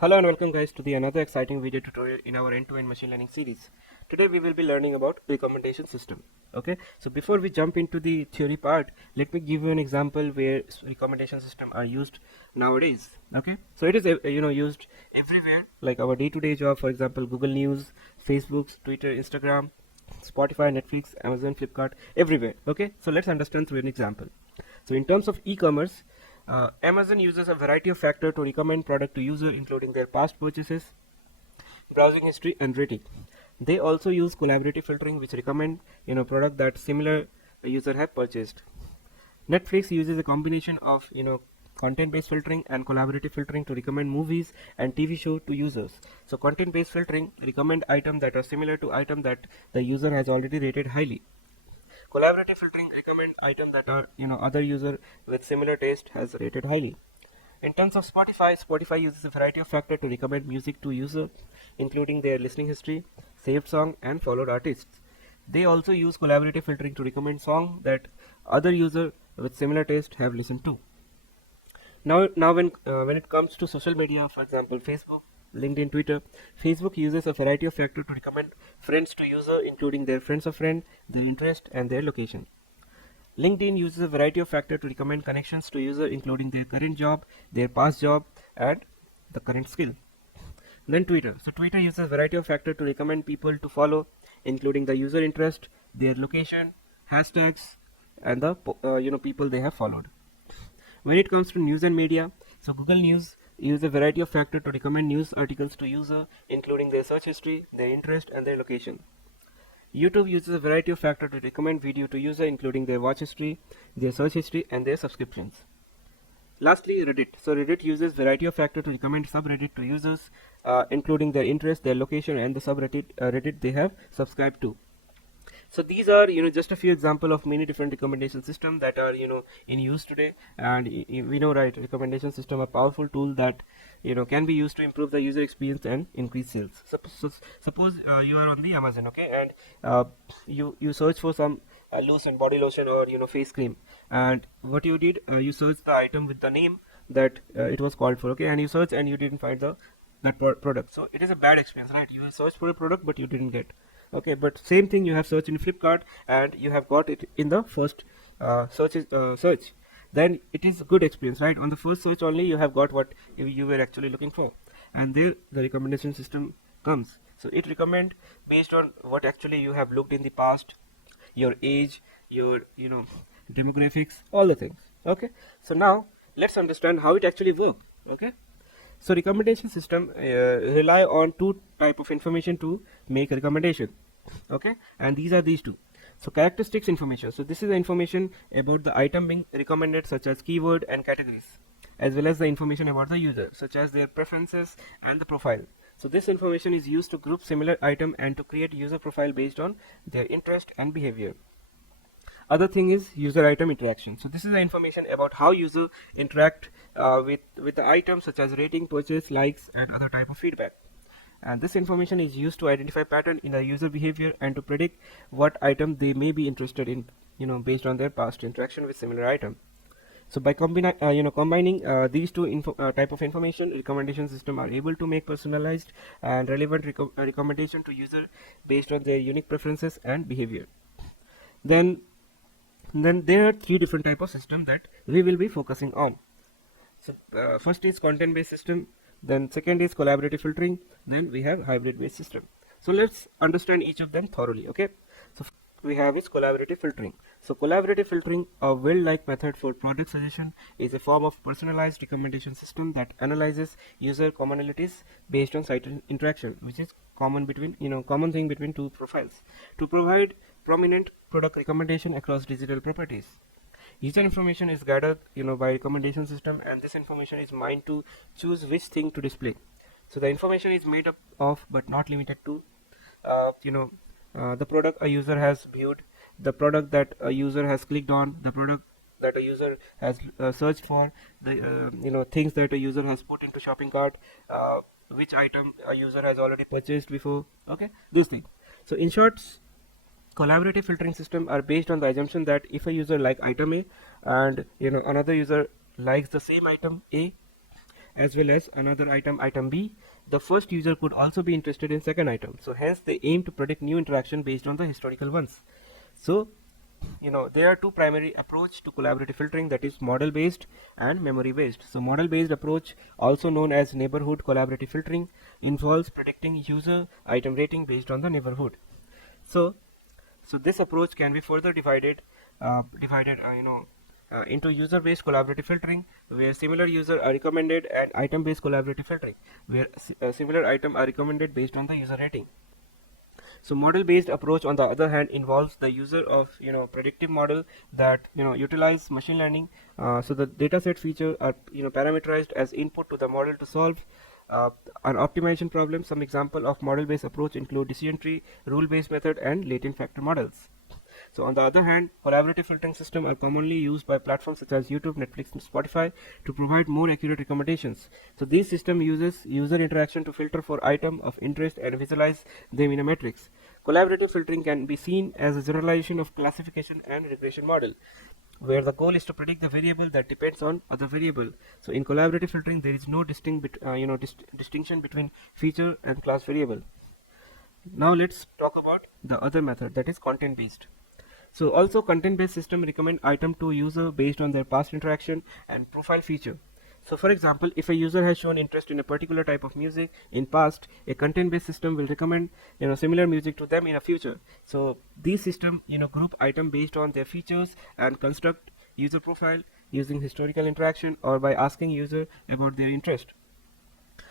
Hello and welcome guys to the another exciting video tutorial in our end-to-end machine learning series. Today we will be learning about recommendation system. Okay, so before we jump into the theory part, let me give you an example where recommendation system are used nowadays. Okay, so it is used everywhere, like our day-to-day job, for example Google News, Facebook, Twitter, Instagram, Spotify, Netflix, Amazon, Flipkart, everywhere. Okay, so let's understand through an example. So in terms of e-commerce, Amazon uses a variety of factors to recommend product to user, including their past purchases, browsing history, and rating. They also use collaborative filtering, which recommend product that similar user have purchased. Netflix uses a combination of content-based filtering and collaborative filtering to recommend movies and TV show to users. So content-based filtering recommend items that are similar to item that the user has already rated highly. Collaborative filtering recommend items that are other user with similar taste has rated highly. In terms of Spotify uses a variety of factors to recommend music to user, including their listening history, saved song, and followed artists. They also use collaborative filtering to recommend songs that other user with similar taste have listened to. Now when it comes to social media, for example, Facebook, LinkedIn, Twitter, Facebook uses a variety of factors to recommend friends to user, including their friends of friend, their interest, and their location. LinkedIn uses a variety of factors to recommend connections to user, including their current job, their past job, and the current skill. Then Twitter. So Twitter uses a variety of factors to recommend people to follow, including the user interest, their location, hashtags, and the people they have followed. When it comes to news and media, so Google News uses a variety of factors to recommend news articles to user, including their search history, their interest, and their location. YouTube uses a variety of factors to recommend video to user, including their watch history, their search history, and their subscriptions. Lastly, Reddit. So Reddit uses variety of factors to recommend subreddit to users, including their interest, their location, and the subreddit Reddit they have subscribed to. So these are just a few examples of many different recommendation systems that are in use today, and we know, right, recommendation system a powerful tool that can be used to improve the user experience and increase sales. Suppose you are on the Amazon, okay, and you search for some lotion, body lotion, or face cream, and what you did, you searched the item with the name that it was called for, okay, and you search and you didn't find that product. So it is a bad experience, right? You have searched for a product but you didn't get. Okay, but same thing you have searched in Flipkart and you have got it in the first search, then it is a good experience, right? On the first search only you have got what you were actually looking for, and there the recommendation system comes. So it recommend based on what actually you have looked in the past, your age, your demographics, all the things. Okay, so now let's understand how it actually works. Okay, so recommendation system rely on two type of information to make a recommendation. Okay, and these are these two. So characteristics information. So this is the information about the item being recommended, such as keyword and categories, as well as the information about the user, such as their preferences and the profile. So this information is used to group similar item and to create user profile based on their interest and behavior. Other thing is user item interaction. So this is the information about how user interact with the item, such as rating, purchase, likes, and other type of feedback. And this information is used to identify pattern in the user behavior and to predict what item they may be interested in, based on their past interaction with similar item. So by combining these two type of information, recommendation system are able to make personalized and relevant recommendation to user based on their unique preferences and behavior. Then there are three different type of system that we will be focusing on. So first is content based system, then second is collaborative filtering, then we have hybrid based system. So let's understand each of them thoroughly. Okay, so we have is collaborative filtering. So collaborative filtering, a well-like method for product suggestion, is a form of personalized recommendation system that analyzes user commonalities based on site interaction, which is common thing between two profiles, to provide prominent product recommendation across digital properties. User information is gathered by recommendation system, and this information is mined to choose which thing to display. So the information is made up of but not limited to the product a user has viewed, the product that a user has clicked on, the product that a user has searched for, the things that a user has put into shopping cart, which item a user has already purchased before. Okay, these things. So in short, collaborative filtering system are based on the assumption that if a user like item A and another user likes the same item A, as well as another item B, the first user could also be interested in second item. So hence they aim to predict new interaction based on the historical ones. So there are two primary approach to collaborative filtering, that is model based and memory based. So model based approach, also known as neighborhood collaborative filtering, involves predicting user item rating based on the neighborhood. So this approach can be further divided into user-based collaborative filtering, where similar users are recommended, and item-based collaborative filtering, where similar items are recommended based on the user rating. So model-based approach, on the other hand, involves the user of predictive model that utilize machine learning. So the dataset feature are parameterized as input to the model to solve an optimization problem. Some example of model-based approach include decision tree, rule-based method, and latent factor models. So on the other hand, collaborative filtering systems are commonly used by platforms such as YouTube, Netflix, and Spotify to provide more accurate recommendations. So this system uses user interaction to filter for items of interest and visualize them in a matrix. Collaborative filtering can be seen as a generalization of classification and regression model, where the goal is to predict the variable that depends on other variable. So in collaborative filtering, there is no distinction between feature and class variable. Now let's talk about the other method, that is content based. So also content-based system recommend item to user based on their past interaction and profile feature. So for example, if a user has shown interest in a particular type of music in past, a content-based system will recommend similar music to them in a future. So these system group item based on their features and construct user profile using historical interaction or by asking user about their interest.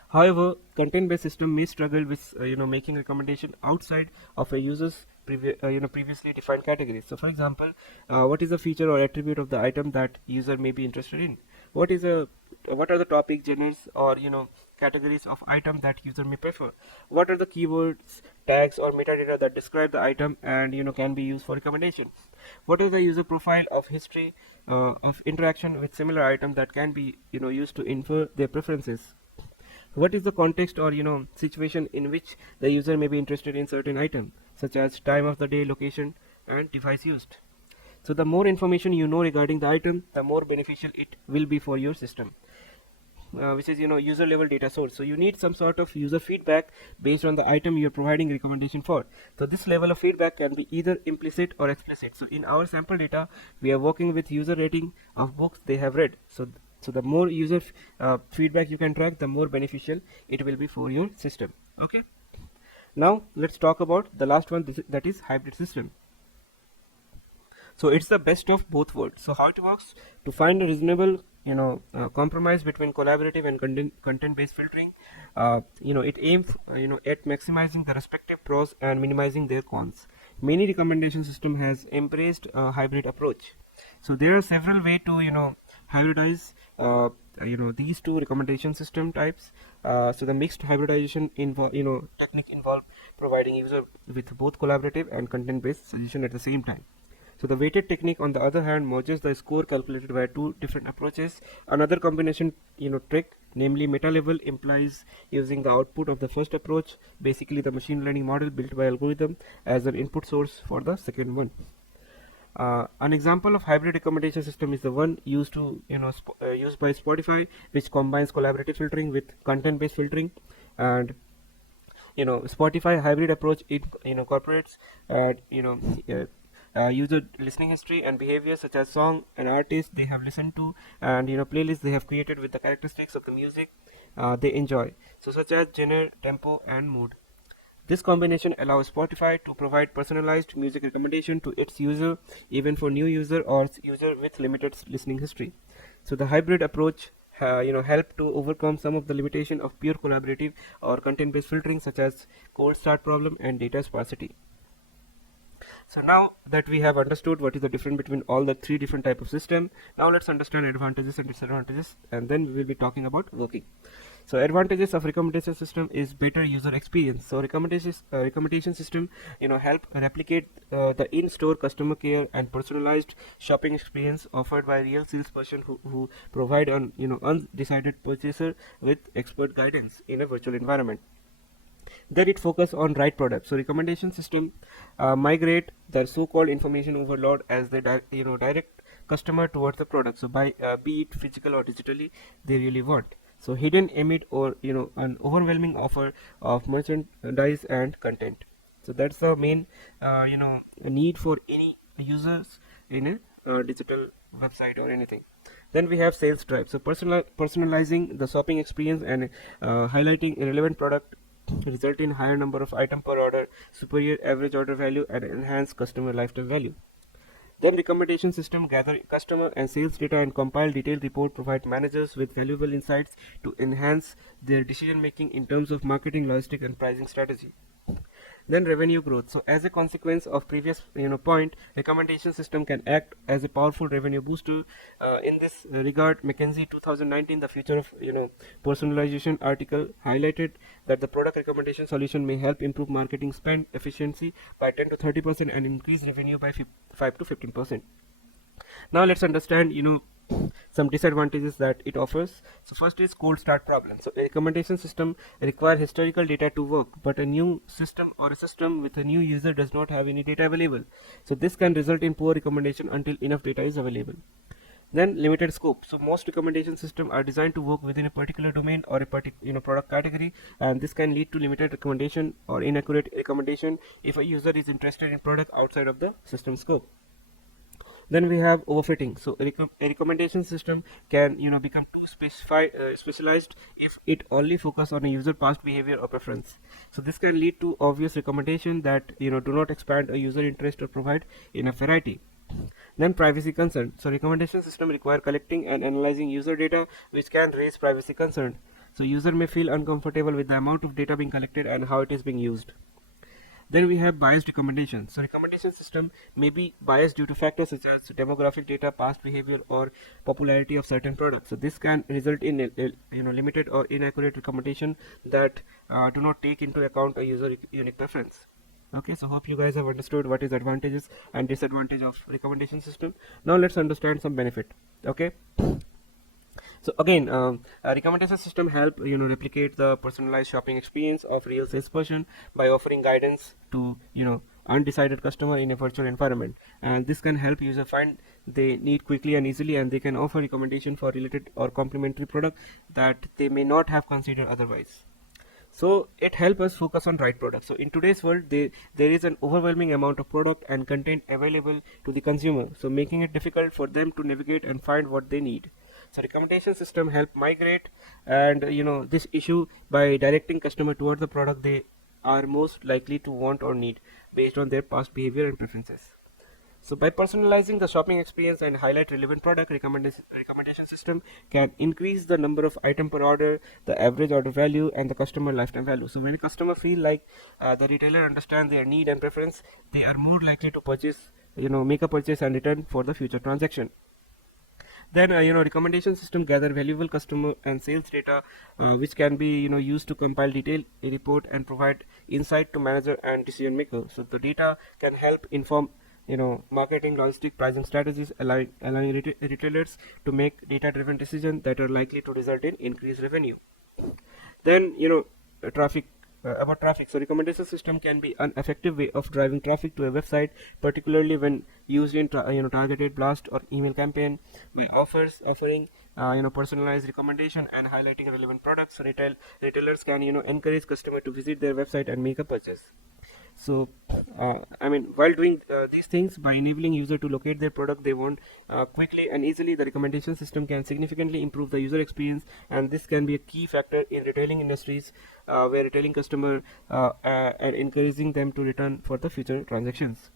However, content-based system may struggle with making recommendation outside of a user's previously defined categories. So, for example, what is the feature or attribute of the item that user may be interested in? What are the topic, genres, or categories of item that user may prefer? What are the keywords, tags, or metadata that describe the item and can be used for recommendation? What is the user profile of history of interaction with similar item that can be used to infer their preferences? What is the context or situation in which the user may be interested in certain item, such as time of the day, location, and device used? So the more information you know regarding the item, the more beneficial it will be for your system, which is user level data source. So you need some sort of user feedback based on the item you are providing recommendation for. So this level of feedback can be either implicit or explicit. So in our sample data, we are working with user rating of books they have read. So the more user feedback you can track, the more beneficial it will be for your system. Okay. Now let's talk about the last one, that is hybrid system. So it's the best of both worlds. So how it works? To find a reasonable compromise between collaborative and content-based filtering, it aims at maximizing the respective pros and minimizing their cons. Many recommendation system has embraced a hybrid approach. So there are several ways to hybridize these two recommendation system types. So the mixed hybridization technique involve providing user with both collaborative and content-based suggestion at the same time. So the weighted technique, on the other hand, merges the score calculated by two different approaches. Another combination trick, namely meta level, implies using the output of the first approach, basically the machine learning model built by algorithm, as an input source for the second one. An example of hybrid recommendation system is the one used by Spotify, which combines collaborative filtering with content-based filtering. And Spotify hybrid approach incorporates user listening history and behavior, such as song and artist they have listened to, and playlists they have created with the characteristics of the music they enjoy, so such as genre, tempo, and mood. This combination allows Spotify to provide personalized music recommendation to its user, even for new user or user with limited listening history. So the hybrid approach help to overcome some of the limitation of pure collaborative or content-based filtering, such as cold start problem and data sparsity. So now that we have understood what is the difference between all the three different type of system, now let's understand advantages and disadvantages, and then we will be talking about working. So advantages of recommendation system is better user experience. So recommendation system help replicate the in-store customer care and personalized shopping experience offered by real salesperson who provide an undecided purchaser with expert guidance in a virtual environment. Then it focus on right product. So recommendation system migrate the so-called information overload as they direct customer towards the product. So by be it physical or digitally, they really want. So hidden emit, or an overwhelming offer of merchandise and content. So that's the main need for any users in a digital website or anything. Then we have sales drive. So personalizing the shopping experience and highlighting a relevant product result in higher number of item per order, superior average order value, and enhanced customer lifetime value. Then recommendation system gather customer and sales data and compile detailed report, provide managers with valuable insights to enhance their decision making in terms of marketing, logistic, and pricing strategy. Then revenue growth. So as a consequence of previous point, recommendation system can act as a powerful revenue booster. In this regard, McKinsey 2019, the future of personalization article highlighted that the product recommendation solution may help improve marketing spend efficiency by 10 to 30% and increase revenue by 5 to 15%. Now let's understand some disadvantages that it offers. So first is cold start problem. So a recommendation system require historical data to work, but a new system or a system with a new user does not have any data available. So this can result in poor recommendation until enough data is available. Then limited scope. So most recommendation systems are designed to work within a particular domain or a particular product category, and this can lead to limited recommendation or inaccurate recommendation if a user is interested in product outside of the system scope. Then we have overfitting. So a recommendation system can become too specialized if it only focus on a user past behavior or preference. So this can lead to obvious recommendation that do not expand a user interest or provide enough variety. Then privacy concern. So recommendation system require collecting and analyzing user data, which can raise privacy concern. So user may feel uncomfortable with the amount of data being collected and how it is being used. Then we have biased recommendations. So recommendation system may be biased due to factors such as demographic data, past behavior, or popularity of certain products. So this can result in limited or inaccurate recommendation that do not take into account a user unique preference. Okay, so hope you guys have understood what is advantages and disadvantage of recommendation system. Now let's understand some benefit. Okay. So again, a recommendation system help replicate the personalized shopping experience of real salesperson by offering guidance to undecided customer in a virtual environment, and this can help user find they need quickly and easily, and they can offer recommendation for related or complementary product that they may not have considered otherwise. So it helps us focus on right product. So in today's world, there is an overwhelming amount of product and content available to the consumer, so making it difficult for them to navigate and find what they need. So recommendation system help migrate and this issue by directing customer towards the product they are most likely to want or need based on their past behavior and preferences. So by personalizing the shopping experience and highlight relevant product, recommendation system can increase the number of item per order, the average order value, and the customer lifetime value. So when a customer feel like the retailer understand their need and preference, they are more likely to purchase, make a purchase and return for the future transaction. Then recommendation system gather valuable customer and sales data, which can be used to compile detailed report and provide insight to manager and decision maker. So the data can help inform marketing, logistic, pricing strategies, allowing retailers to make data-driven decisions that are likely to result in increased revenue. Then traffic. About traffic. So recommendation system can be an effective way of driving traffic to a website, particularly when used in targeted blast or email campaign by offering personalized recommendation and highlighting relevant products. So retailers can encourage customer to visit their website and make a purchase. So while doing these things, by enabling user to locate their product they want quickly and easily, the recommendation system can significantly improve the user experience, and this can be a key factor in retailing industries where retailing customer and encouraging them to return for the future transactions.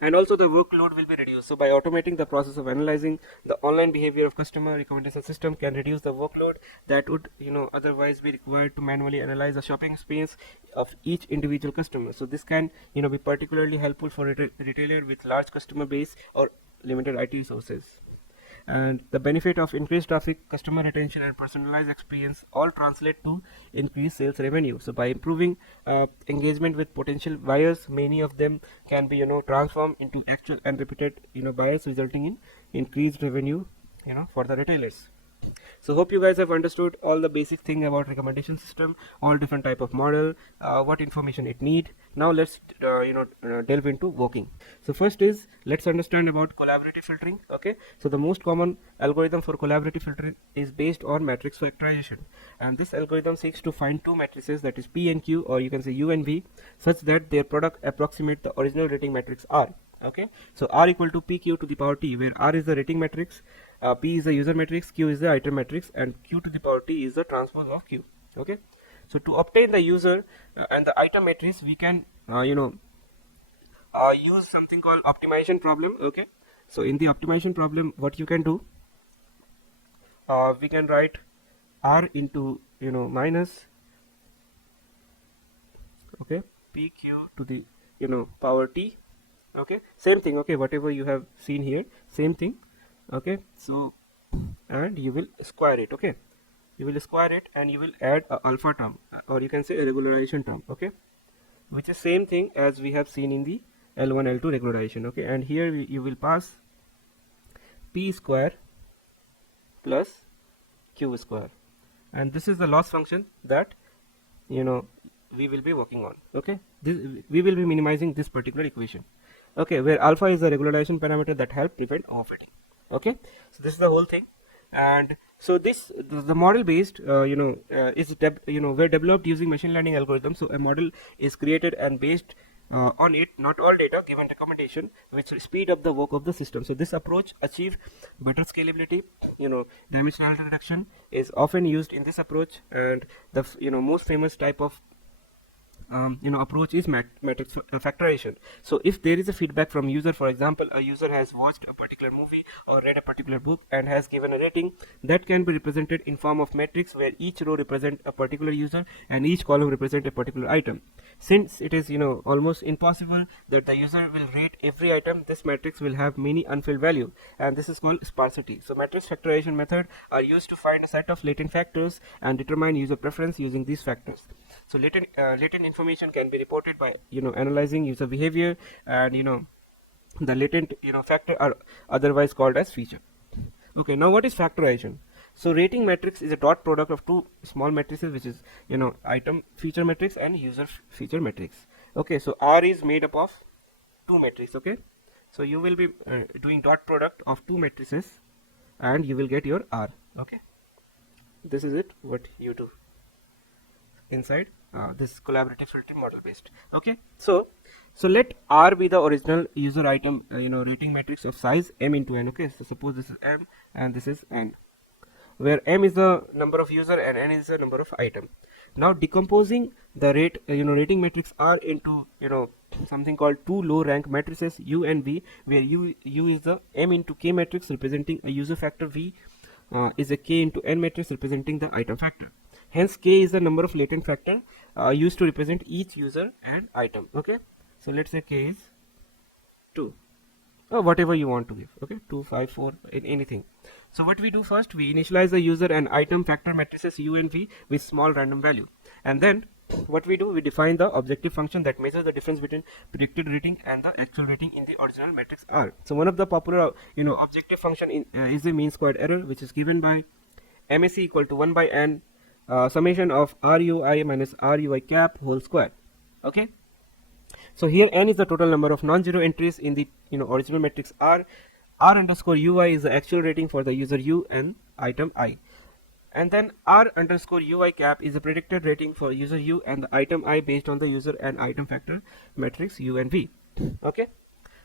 And also the workload will be reduced. So by automating the process of analyzing the online behavior of customer, recommendation system can reduce the workload that would otherwise be required to manually analyze the shopping experience of each individual customer. So this can be particularly helpful for retailer with large customer base or limited IT resources. And the benefit of increased traffic, customer retention, and personalized experience all translate to increased sales revenue. So by improving engagement with potential buyers, many of them can be transformed into actual and repeated buyers, resulting in increased revenue for the retailers. So hope you guys have understood all the basic thing about recommendation system, all different type of model, what information it need. Now let's delve into working. So first is, let's understand about collaborative filtering. Okay, so the most common algorithm for collaborative filtering is based on matrix factorization, and this algorithm seeks to find two matrices, that is P and Q, or you can say U and V, such that their product approximate the original rating matrix R. Okay, so R equal to PQ to the power T, where R is the rating matrix, P is the user matrix, Q is the item matrix, and Q to the power T is the transpose of Q. Okay, so to obtain the user and the item matrix, we can use something called optimization problem. Okay, so in the optimization problem, what you can do, we can write R into minus, okay, PQ to the power T. Okay, same thing. Okay, whatever you have seen here, same thing. Okay, so and you will square it. Okay, you will square it and you will add a alpha term, or you can say a regularization term. Okay, which is same thing as we have seen in the L1 L2 regularization. Okay, and here you will pass P square plus Q square, and this is the loss function that we will be working on. Okay, we will be minimizing this particular equation. Okay, where alpha is the regularization parameter that help prevent overfitting. Okay, so this is the whole thing. And so the model based were developed using machine learning algorithms. So a model is created and based on it, not all data given recommendation, which will speed up the work of the system. So this approach achieve better scalability. Dimensionality reduction is often used in this approach, and the most famous type of approach is matrix factorization. So if there is a feedback from user, for example, a user has watched a particular movie or read a particular book and has given a rating, that can be represented in form of matrix, where each row represent a particular user and each column represent a particular item. Since it is almost impossible that the user will rate every item, this matrix will have many unfilled value, and this is called sparsity. So matrix factorization method are used to find a set of latent factors and determine user preference using these factors. So latent information can be reported by analyzing user behavior, and the latent factor are otherwise called as feature. Okay, now what is factorization? So rating matrix is a dot product of two small matrices, which is item feature matrix and user feature matrix. Okay, so R is made up of two matrices. Okay, so you will be doing dot product of two matrices and you will get your R. Okay, this is it, what you do inside this collaborative filtering model based. Okay, so let R be the original user item rating matrix of size m into n. Okay, so suppose this is m and this is n, where m is the number of user and n is the number of item. Now decomposing the rating matrix R into something called two low rank matrices U and V, where U is the m into k matrix representing a user factor, V is a k into n matrix representing the item factor. Hence k is the number of latent factor used to represent each user and item. Okay, so let's say k is 2, or whatever you want to give. Okay, 2, 5, 4, anything. So what we do first, we initialize the user and item factor matrices U and V with small random value, and then what we do, we define the objective function that measures the difference between predicted rating and the actual rating in the original matrix R. So one of the popular objective function is the mean squared error, which is given by MSE equal to 1 by n summation of RUI minus RUI cap whole square. Okay, so here n is the total number of non-zero entries in the original matrix R. R underscore UI is the actual rating for the user U and item I, and then R underscore UI cap is the predicted rating for user U and the item I based on the user and item factor matrix U and V. Okay,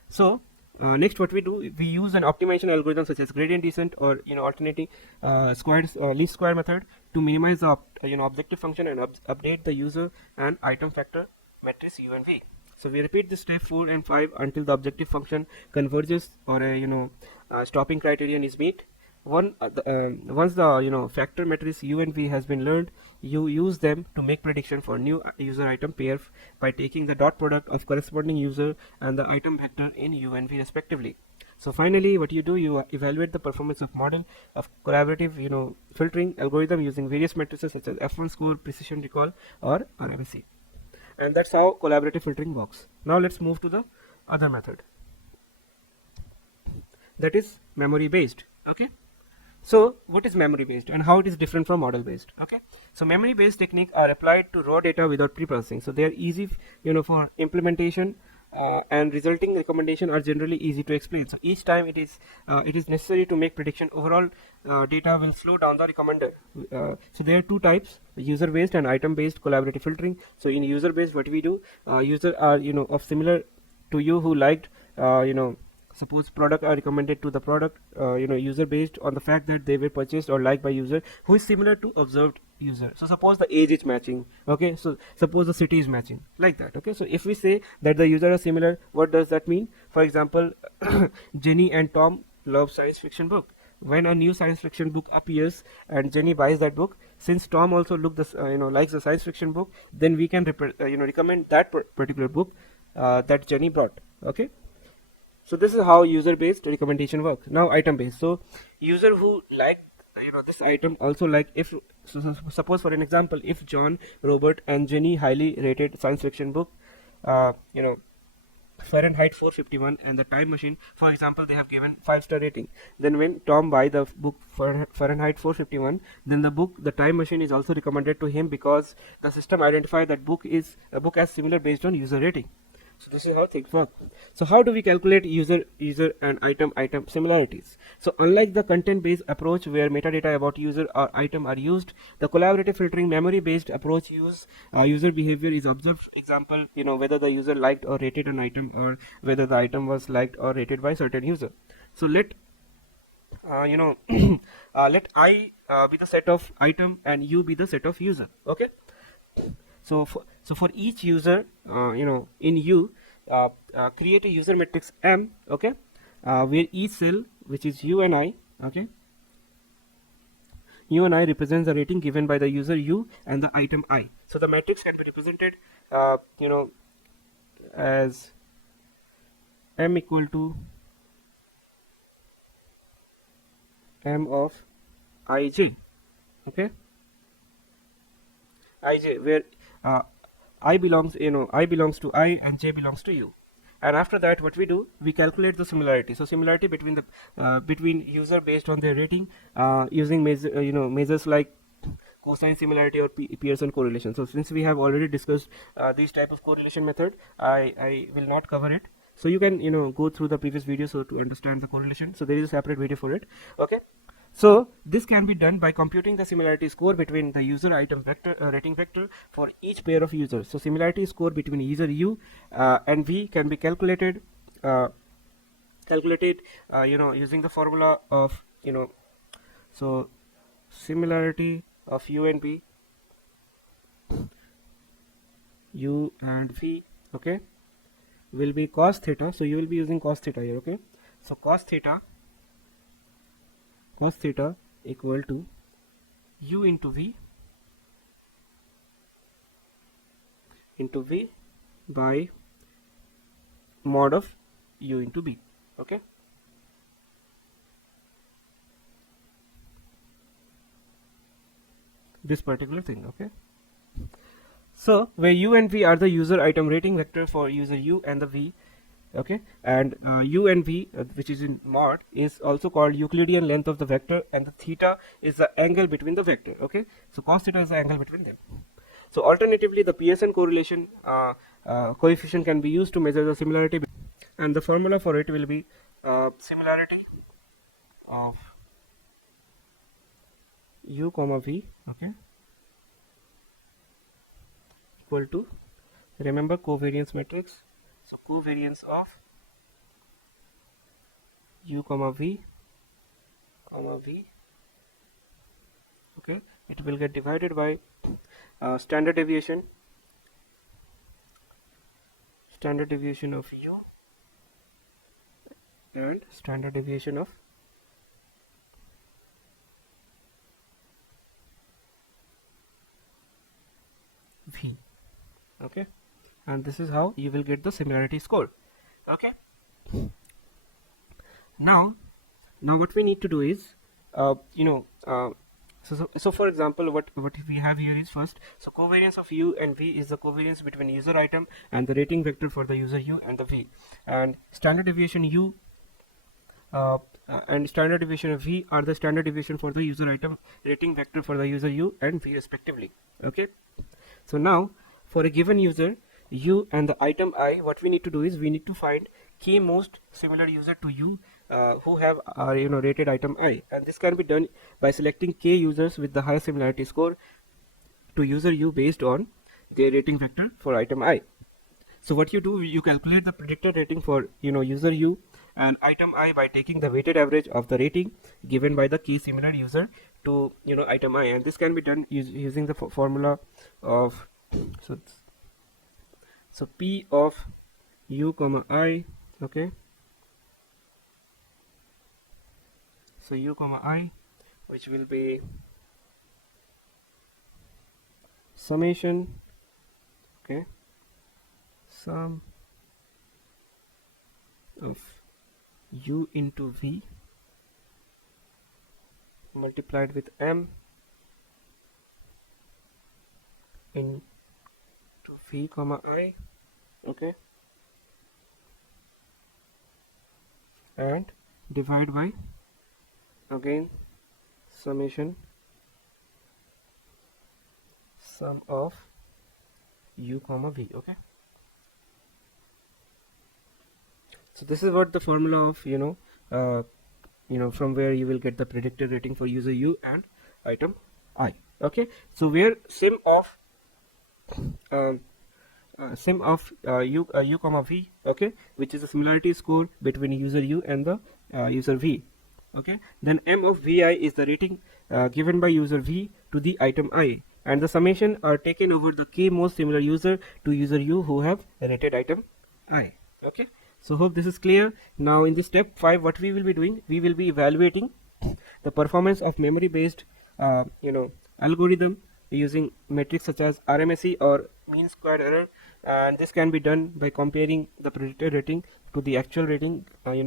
so next what we do, we use an optimization algorithm such as gradient descent or alternating least square method to minimize the objective function and update the user and item factor matrix U and V. So we repeat this step 4 and 5 until the objective function converges or a stopping criterion is met. Once the factor matrix U and V has been learned, you use them to make prediction for new user item pair by taking the dot product of corresponding user and the item vector in U and V respectively. So finally what you do, you evaluate the performance of model of collaborative filtering algorithm using various matrices such as F1 score, precision recall, or RMC. And that's how collaborative filtering works. Now let's move to the other method, that is memory based. Okay, So what is memory based and how it is different from model based? Okay, so memory based technique are applied to raw data without pre-processing, so they are easy for implementation, and resulting recommendation are generally easy to explain. So each time it is necessary to make prediction, overall data will slow down the recommender. So there are two types: user based and item based collaborative filtering. So in user based, what we do, user are of similar to you who liked suppose product are recommended to the product user based on the fact that they were purchased or liked by user who is similar to observed user. So suppose the age is matching, okay, so suppose the city is matching, like that. Okay, so if we say that the user are similar, what does that mean? For example, Jenny and Tom love science fiction book. When a new science fiction book appears and Jenny buys that book, since Tom also likes the science fiction book, then we can recommend that particular book that Jenny brought. Okay, so this is how user based recommendation works. Now item based, so user who like this item also like, if suppose for an example, if John, Robert and Jenny highly rated science fiction book, uh, you know Fahrenheit 451 and the time machine, for example, they have given 5-star rating, then when Tom buy the book Fahrenheit 451, then the time machine is also recommended to him because the system identify that book is a book as similar based on user rating. So this is how things work. So how do we calculate user and item similarities? So unlike the content based approach where metadata about user or item are used, the collaborative filtering memory based approach use user behavior is observed. Example, whether the user liked or rated an item, or whether the item was liked or rated by certain user. So let let I be the set of item and you be the set of user. Okay, so for each user, in U, create a user matrix M. Okay, where each cell, which is U and I, okay, U and I represents the rating given by the user U and the item I. So the matrix can be represented as M equal to M of Ij. Okay, Ij, where I belongs to I and J belongs to U. And after that, what we do, we calculate the similarity. So similarity between the between user based on their rating, using measures like cosine similarity or Pearson correlation. So since we have already discussed these type of correlation method, I will not cover it. So you can go through the previous video so to understand the correlation. So there is a separate video for it. Okay. So this can be done by computing the similarity score between the user item vector rating vector for each pair of users. So similarity score between user U and V can be calculated using the formula of so similarity of U and V, U and V, okay, will be cos theta. So you will be using cos theta here. Okay, so cos theta equal to U into V by mod of U into B. Okay, this particular thing. Okay, so where U and V are the user item rating vector for user U and the V. Okay, and U and V, which is in mod, is also called Euclidean length of the vector, and the theta is the angle between the vector. Okay, so cos theta is the angle between them. So alternatively, the Pearson correlation coefficient can be used to measure the similarity, and the formula for it will be similarity of U comma V, okay, equal to, remember, covariance matrix. So covariance of U comma V, okay, it will get divided by standard deviation of U and standard deviation of V. Okay, and this is how you will get the similarity score. Okay, now what we need to do is so for example, what we have here is, first, so covariance of U and V is the covariance between user item and the rating vector for the user U and the V, and standard deviation U and standard deviation of v are the standard deviation for the user item rating vector for the user u and v respectively. Okay, so now for a given user u and the item I, what we need to do is we need to find k most similar user to u who have rated item I, and this can be done by selecting k users with the highest similarity score to user u based on their rating vector for item I. So what you do, you calculate the predicted rating for user u and item I by taking the weighted average of the rating given by the key similar user to item I, and this can be done using the formula of so p of u comma I. Okay, so u comma I, which will be summation, okay, sum of u into v multiplied with m into v comma I, okay, and divide by again summation sum of u comma v. Okay, so this is what the formula of from where you will get the predicted rating for user u and item I. Okay, so where sim of u comma v, okay, which is a similarity score between user u and the user v. Okay, then m of vi is the rating given by user v to the item I, and the summation are taken over the k most similar user to user u who have rated item I. Okay, so hope this is clear. Now in the step 5, what we will be doing, we will be evaluating the performance of memory based algorithm using metrics such as RMSE or mean squared error, and this can be done by comparing the predicted rating to the actual rating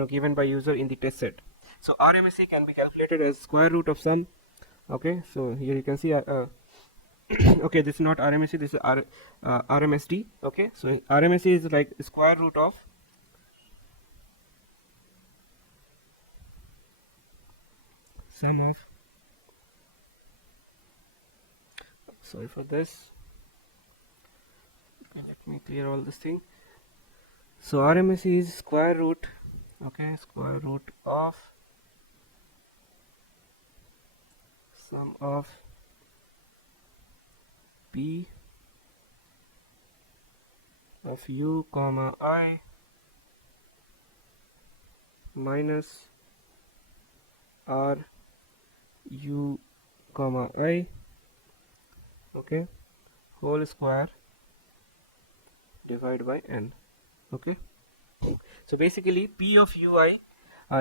given by user in the test set. So RMSE can be calculated as square root of sum. Okay, so here you can see okay, this is not RMSE, this is RMSD. Okay, so RMSE is like square root of sum of, sorry for this, okay, let me clear all this thing. So RMSE is square root, okay, square root of sum of p of u comma I minus r u comma I, okay, whole square divided by n. Okay, so basically p of ui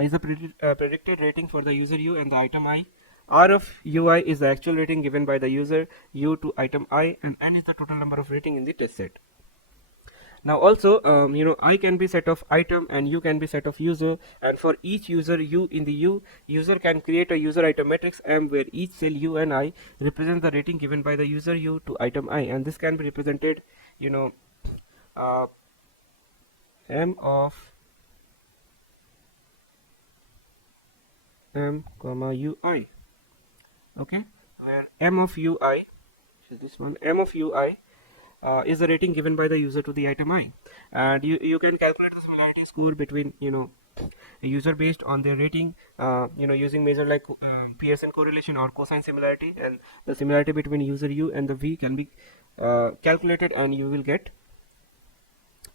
is the predicted rating for the user u and the item I. R of ui is the actual rating given by the user u to item I, and n is the total number of rating in the test set. Now also I can be set of item and u can be set of user, and for each user u in the user can create a user item matrix M where each cell u and I represents the rating given by the user u to item I, and this can be represented M of m comma ui, okay, where m of ui is this one, m of ui is the rating given by the user to the item I, and you can calculate the similarity score between a user based on their rating using measure like Pearson correlation or cosine similarity, and the similarity between user u and the v can be calculated, and you will get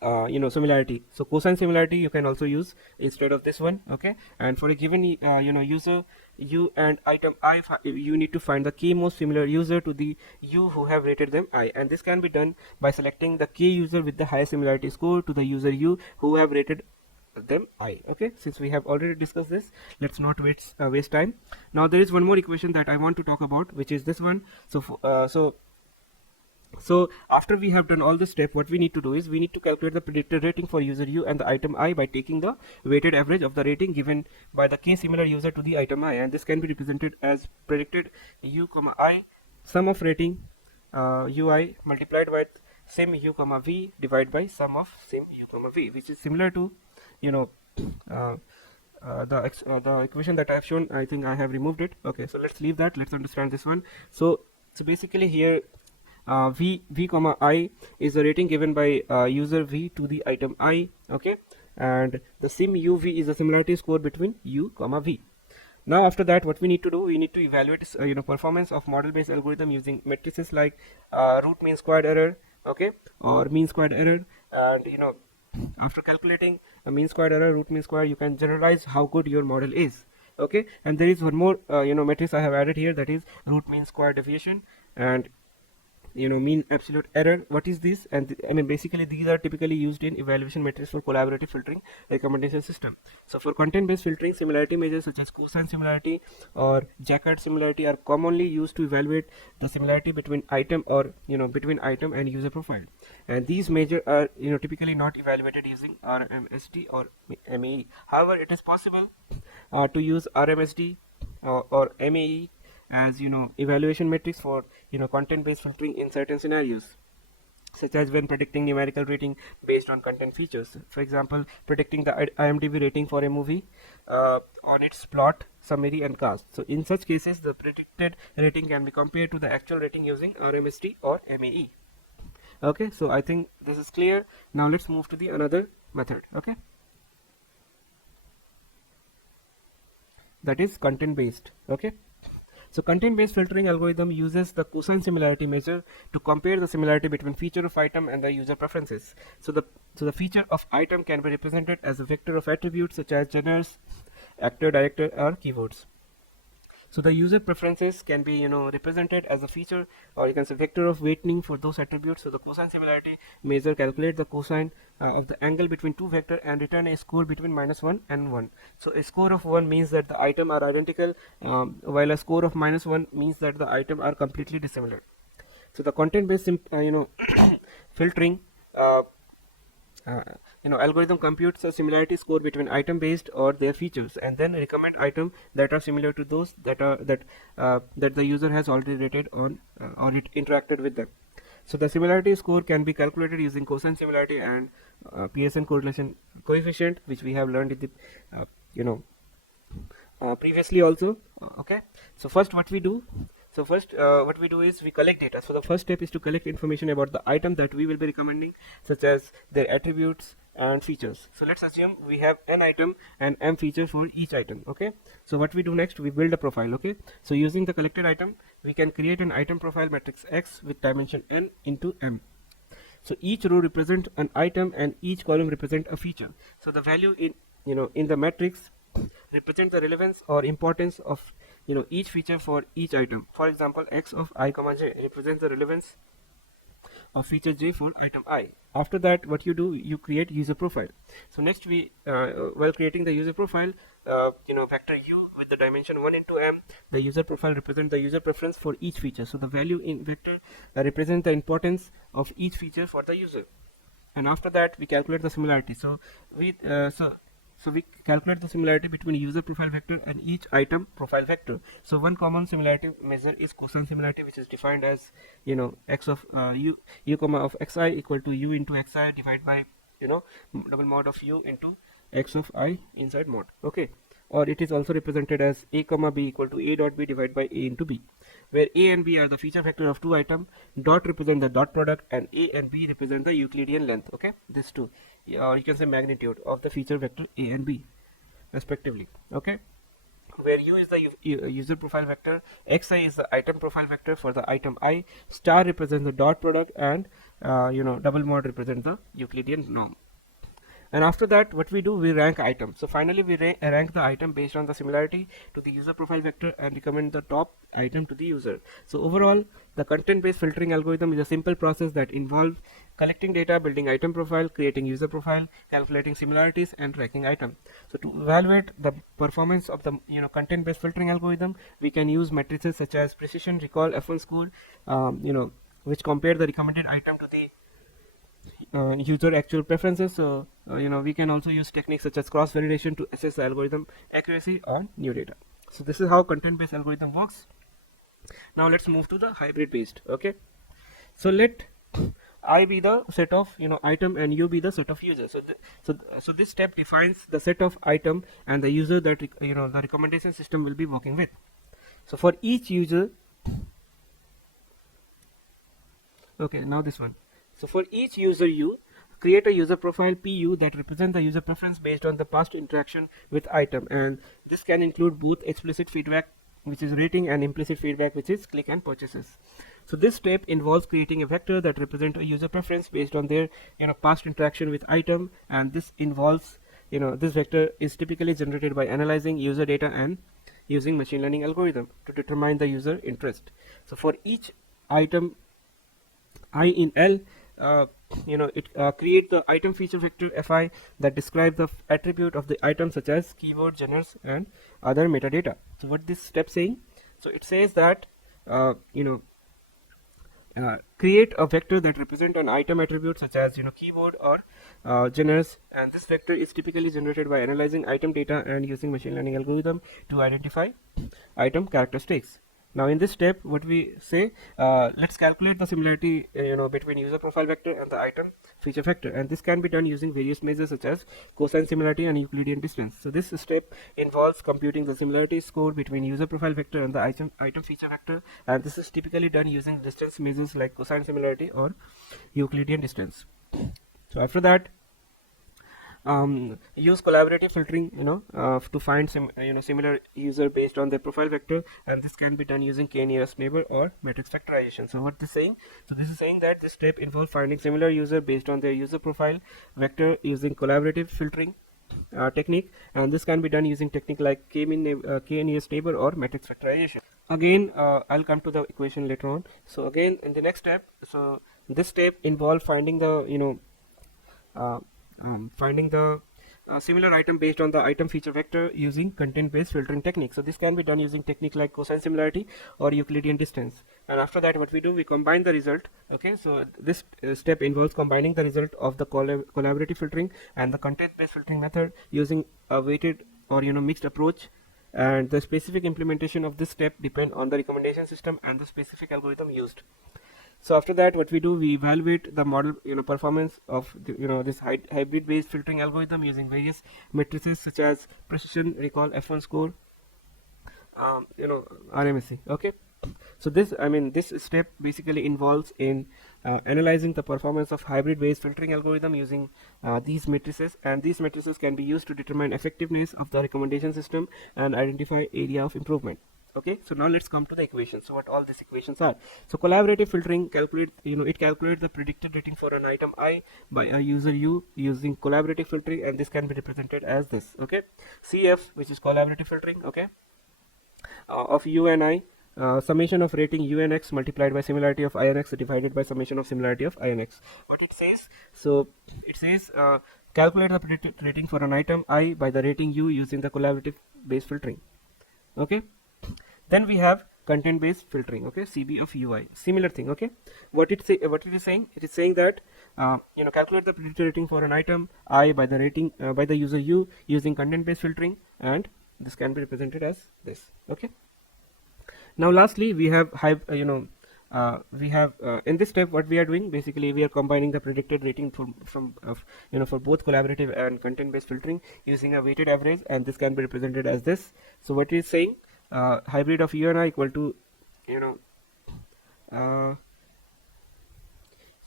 similarity. So cosine similarity you can also use instead of this one. Okay, and for a given user u and item I, you need to find the k most similar user to the u who have rated them I, and this can be done by selecting the k user with the highest similarity score to the user u who have rated them I. Okay, since we have already discussed this, let's not waste time. Now there is one more equation that I want to talk about, which is this one. So after we have done all the step, what we need to do is we need to calculate the predicted rating for user u and the item I by taking the weighted average of the rating given by the k similar user to the item I, and this can be represented as predicted u comma I sum of rating ui multiplied by sim u comma v divided by sum of sim u comma v, which is similar to the equation that I have shown, I think I have removed it. Okay, so let's leave that. Let's understand this one. So basically here, v comma I is the rating given by user v to the item I. Okay, and the sim uv is the similarity score between u comma v. Now after that, what we need to do, we need to evaluate performance of model based algorithm using matrices like root mean squared error, okay, or mean squared error. And after calculating a mean squared error, root mean square, you can generalize how good your model is. Okay, and there is one more matrix I have added here, that is root mean square deviation and mean absolute error. What is this? And I mean, basically these are typically used in evaluation metrics for collaborative filtering recommendation system. So for content based filtering, similarity measures such as cosine similarity or Jaccard similarity are commonly used to evaluate the similarity between item or between item and user profile, and these measures are typically not evaluated using RMSD or MAE. However, it is possible to use RMSD or MAE as evaluation metrics for content based filtering in certain scenarios, such as when predicting numerical rating based on content features. For example, predicting the IMDb rating for a movie on its plot, summary and cast. So in such cases, the predicted rating can be compared to the actual rating using RMSD or MAE. Okay, so I think this is clear. Now let's move to the another method. Okay, that is content based. Okay, so content-based filtering algorithm uses the cosine similarity measure to compare the similarity between feature of item and the user preferences. So the feature of item can be represented as a vector of attributes such as genres, actor, director, or keywords. So the user preferences can be represented as a feature, or you can say vector of weighting for those attributes. So the cosine similarity measure calculates the cosine of the angle between two vectors and return a score between -1 and 1. So a score of 1 means that the item are identical, while a score of -1 means that the item are completely dissimilar. So the content based filtering algorithm computes a similarity score between item based or their features, and then recommend items that are similar to those that the user has already rated on or it interacted with them. So the similarity score can be calculated using cosine similarity and Pearson correlation coefficient, which we have learned in the previously also. Okay, so first what we do is we collect data. So the first step is to collect information about the item that we will be recommending, such as their attributes and features. So let's assume we have n item and m features for each item. Okay, so what we do next, we build a profile. Okay, so using the collected item, we can create an item profile matrix X with dimension n into m. So each row represents an item and each column represents a feature. So the value in the matrix represent the relevance or importance of each feature for each item. For example, x of I comma j represents the relevance of feature j for item I. After that, what you do, you create user profile. So next we while creating the user profile, vector u with the dimension 1 into m, the user profile represents the user preference for each feature. So the value in vector represents the importance of each feature for the user. And after that, we calculate the similarity. So we calculate the similarity between user profile vector and each item profile vector. So one common similarity measure is cosine similarity, which is defined as x of u comma of xi equal to u into xi divided by double mod of u into x of I inside mod. Okay, or it is also represented as a comma b equal to a dot b divided by a into b, where a and b are the feature vector of two items, dot represent the dot product, and a and b represent the Euclidean length. Okay, these two, or you can say magnitude of the feature vector a and b respectively. Okay, where u is the user profile vector, xi is the item profile vector for the item I, star represents the dot product, and double mod represents the Euclidean norm. And after that, what we do, we rank items. So finally we rank the item based on the similarity to the user profile vector and recommend the top item to the user. So overall, the content based filtering algorithm is a simple process that involves collecting data, building item profile, creating user profile, calculating similarities, and ranking item. So to evaluate the performance of the content based filtering algorithm, we can use matrices such as precision, recall, F1 score, which compare the recommended item to the user actual preferences. So we can also use techniques such as cross validation to assess the algorithm accuracy on new data. So this is how content based algorithm works. Now let's move to the hybrid based. Okay, so let I be the set of item and you be the set of user. So this step defines the set of item and the user that the recommendation system will be working with. So for each user, okay, now this one. So for each user U, create a user profile PU that represents the user preference based on the past interaction with item, and this can include both explicit feedback, which is rating, and implicit feedback, which is click and purchases. So this step involves creating a vector that represents a user preference based on their past interaction with item, and this involves this vector is typically generated by analyzing user data and using machine learning algorithm to determine the user interest. So for each item I in L, it create the item feature vector Fi that describe the attribute of the item such as keyword, genres, and other metadata. So what this step saying? So it says that create a vector that represent an item attribute such as keyword or genres, and this vector is typically generated by analyzing item data and using machine learning algorithm to identify item characteristics. Now in this step, what we say, let's calculate the similarity between user profile vector and the item feature vector, and this can be done using various measures such as cosine similarity and Euclidean distance. So this step involves computing the similarity score between user profile vector and the item feature vector, and this is typically done using distance measures like cosine similarity or Euclidean distance. So after that, use collaborative filtering to find similar user based on their profile vector, and this can be done using k nearest neighbor or matrix factorization. So what this is saying? So this is saying that this step involves finding similar user based on their user profile vector using collaborative filtering technique, and this can be done using technique like k nearest neighbor or matrix factorization. Again, I'll come to the equation later on. So again, in the next step, so this step involves finding the finding the similar item based on the item feature vector using content-based filtering technique. So this can be done using technique like cosine similarity or Euclidean distance. And after that, what we do, we combine the result. Okay, so this step involves combining the result of the collaborative filtering and the content-based filtering method using a weighted or mixed approach. And the specific implementation of this step depend on the recommendation system and the specific algorithm used. So after that, what we do, we evaluate the model performance of this hybrid based filtering algorithm using various matrices such as precision, recall, F1 score, RMSE. Okay, so this step basically involves in analyzing the performance of hybrid based filtering algorithm using these matrices, and these matrices can be used to determine effectiveness of the recommendation system and identify area of improvement. Okay, so now let's come to the equations. So what all these equations are? So collaborative filtering calculate it calculates the predicted rating for an item I by a user U using collaborative filtering, and this can be represented as this. Okay, CF, which is collaborative filtering, okay, of U and I, summation of rating U and X multiplied by similarity of I and X divided by summation of similarity of I and X. What it says? So it says calculate the predicted rating for an item I by the rating U using the collaborative based filtering. Okay, then we have content based filtering, okay, CB of UI, similar thing. Okay, what it is saying? It is saying that calculate the predicted rating for an item I by the rating by the user U using content based filtering, and this can be represented as this. Okay, now lastly we have in this step what we are doing, basically we are combining the predicted rating from for both collaborative and content based filtering using a weighted average, and this can be represented as this. So what it is saying, hybrid of U and I equal to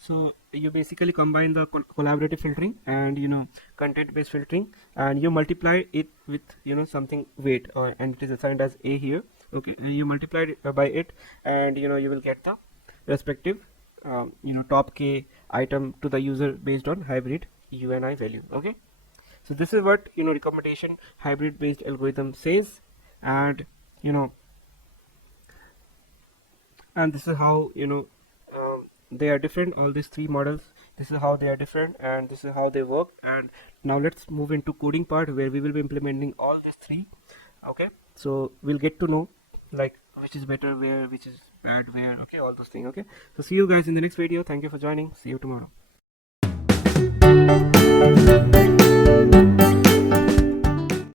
so you basically combine the collaborative filtering and content based filtering, and you multiply it with something weight, and it is assigned as A here. Okay, you multiply it by it, and you will get the respective top k item to the user based on hybrid U and I value. Okay, so this is what recommendation hybrid based algorithm says, and and this is how they are different, all these three models. This is how they are different, and this is how they work. And now let's move into coding part, where we will be implementing all these three. Okay, so we'll get to know like which is better where, which is bad where. Okay, all those things. Okay, so see you guys in the next video. Thank you for joining. See you tomorrow.